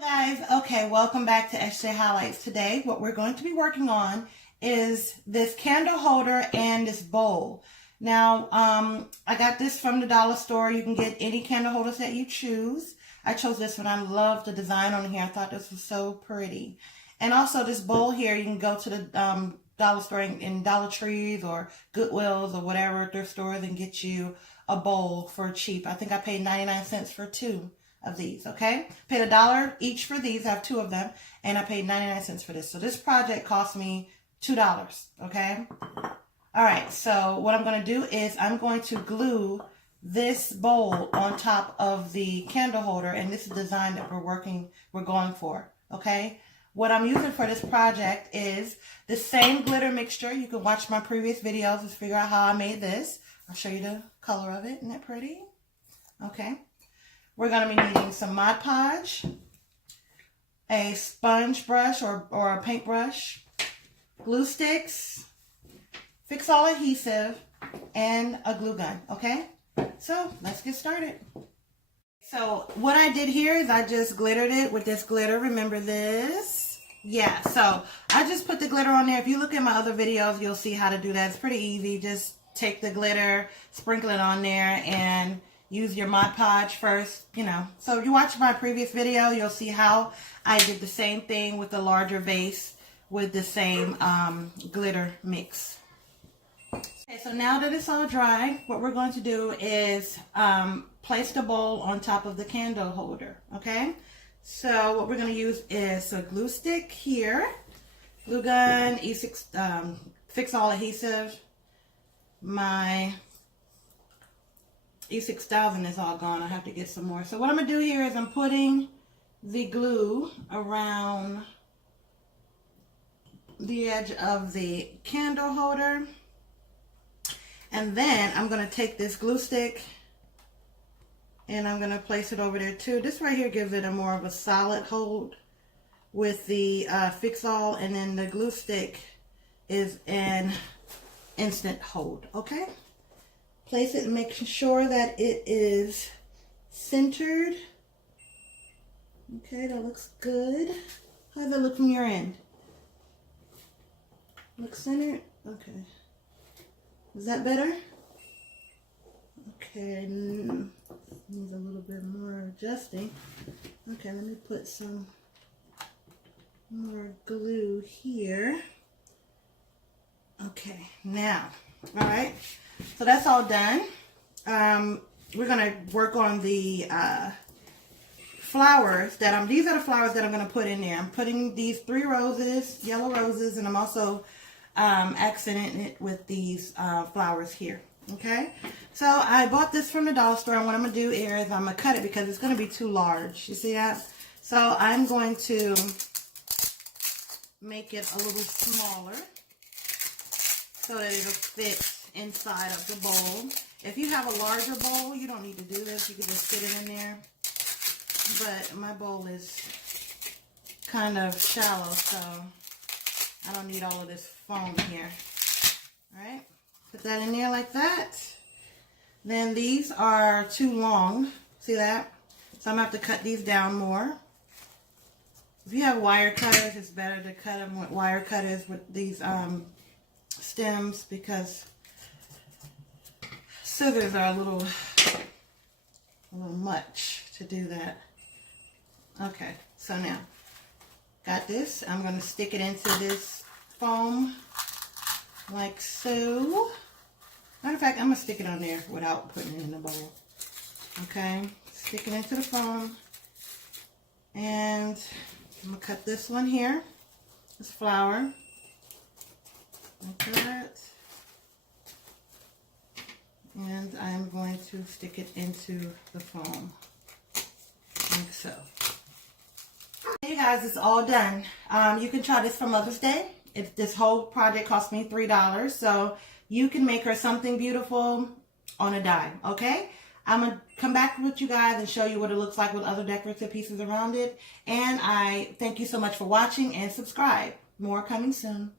Guys, okay, welcome back to SJ Highlights. Today what we're going to be working on is this candle holder and this bowl. Now I got this from the dollar store. You can get any candle holders that you choose. I chose this one. I love the design on here. I thought this was so pretty. And also this bowl here, you can go to the dollar store in Dollar Trees or Goodwills or whatever thrift stores and get you a bowl for cheap. I think I paid 99 cents for two of these. Okay, paid $1 each for these. I have two of them, and I paid 99 cents for this. So this project cost me $2. Okay, all right, so what I'm going to do is I'm going to glue this bowl on top of the candle holder, and this is the design that we're going for. Okay, what I'm using for this project is the same glitter mixture. You can watch my previous videos to figure out how I made this. I'll show you the color of it. Isn't that pretty? Okay. We're going to be needing some Mod Podge, a sponge brush or a paintbrush, glue sticks, Fix-All adhesive, and a glue gun. Okay, so let's get started. So what I did here is I just glittered it with this glitter. Remember this? Yeah, so I just put the glitter on there. If you look at my other videos, you'll see how to do that. It's pretty easy. Just take the glitter, sprinkle it on there, and use your Mod Podge first, you know. So if you watch my previous video, you'll see how I did the same thing with the larger vase with the same glitter mix. Okay, so now that it's all dry, what we're going to do is place the bowl on top of the candle holder, okay? So what we're going to use is a glue stick here, glue gun, E6, Fix-All adhesive. My E6000 is all gone. I have to get some more. So what I'm going to do here is I'm putting the glue around the edge of the candle holder. And then I'm going to take this glue stick and I'm going to place it over there too. This right here gives it a more of a solid hold with the Fix-All, and then the glue stick is an instant hold. Okay? Place it and make sure that it is centered. Okay, that looks good. How does that look from your end? Look centered? Okay. Is that better? Okay, needs a little bit more adjusting. Okay, let me put some more glue here. Okay, now, all right. So that's all done. We're going to work on the flowers that these are the flowers that I'm going to put in there. I'm putting these 3 roses, yellow roses, and I'm also accenting it with these flowers here. Okay, so I bought this from the dollar store, and what I'm going to do is I'm going to cut it because it's going to be too large. You see that? So I'm going to make it a little smaller so that it'll fit inside of the bowl. If you have a larger bowl, you don't need to do this. You can just fit it in there. But my bowl is kind of shallow, so I don't need all of this foam here. All right, put that in there like that. Then these are too long. See that? So I'm gonna have to cut these down more. If you have wire cutters, it's better to cut them with wire cutters with these stems, because scissors are a little much to do that. Okay, so now got this. I'm going to stick it into this foam like so. Matter of fact, I'm going to stick it on there without putting it in the bowl. Okay, stick it into the foam, and I'm going to cut this one here, this flower, like that. And I'm going to stick it into the foam, like so. Hey guys, it's all done. You can try this for Mother's Day. This whole project cost me $3, so you can make her something beautiful on a dime, okay? I'm going to come back with you guys and show you what it looks like with other decorative pieces around it. And I thank you so much for watching, and subscribe. More coming soon.